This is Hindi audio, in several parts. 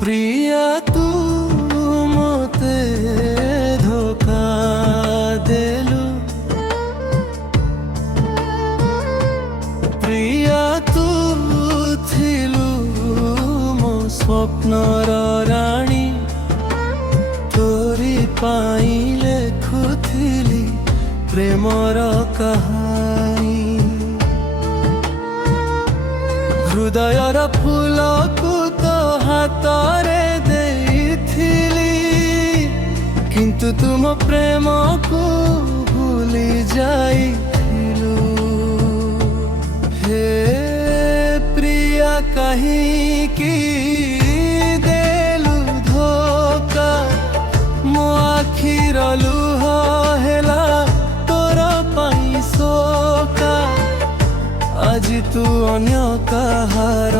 प्रिया तू मते धोखा देलु, प्रिया तू थिलु मो स्वप्नर राणी। तोरी पाई लेखुथिली प्रेमर कहानी। हृदयर फूल को तो हाथरे देइथिली, किंतु तुम प्रेम को भूली जाइथिलु। हे प्रिया कहीं की देलु धोखा, मो आखिर लुह हेला तोर पाई शोका। आज तू अन्य कहार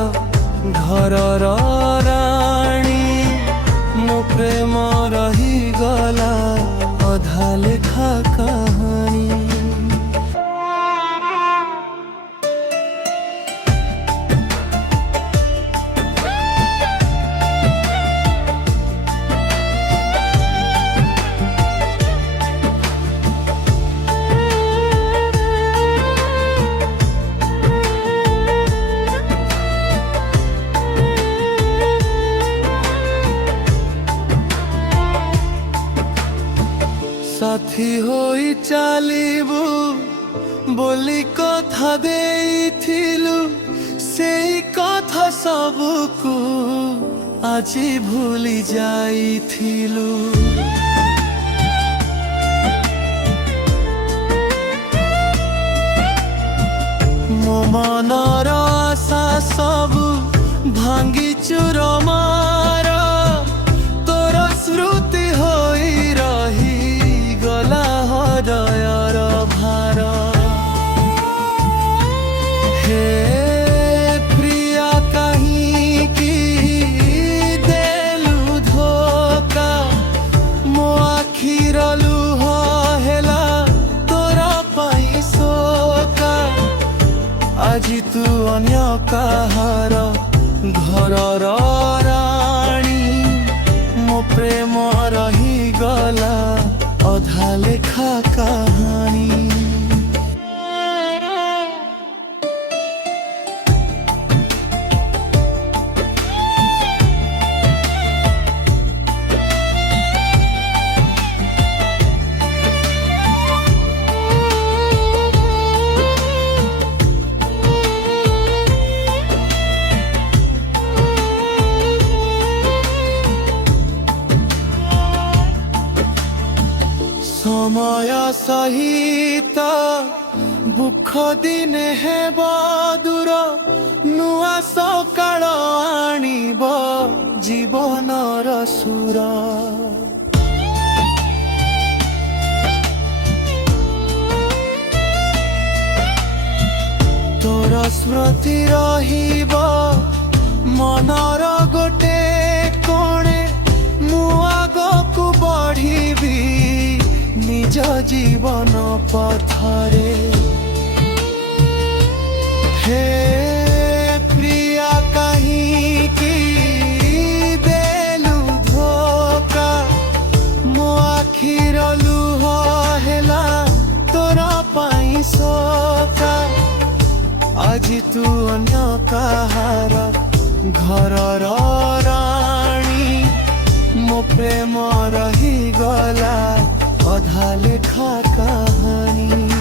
घरर राणी, मो प्रेम रही गला अधा लेखा कहानी। साथी होई चालिबु बोली कथा देइथिलु, सेई कथा सबको आजी भूली जाइथिलु। मो मनर आशा सबु भांगी चूर मार, तोर स्मृति होई रही गला हृदयर भार। हे प्रिया कहीं की देलु धोखा, मो आखिर लुह हेला तोर पाई शोका। आज तू अन्य कहार घरर राणी, मो प्रेम रही गला अधा लेखा कहानी। समय सहित दुख दिने हेब दूर, नुआ सकाळ आनिब जीवनर सुर। तोर स्मृति रहिब मनर गोटे कोणे, मु आगकु बढ़िबी निज जीवन पथरे। हे प्रिया कहीं की देलु धोखा, मो आखिर लुह हेला तोर पाई शोका। आज तू अन्य कहार घरर राणी, मो प्रेम रही गला अधा लेखा कहानी।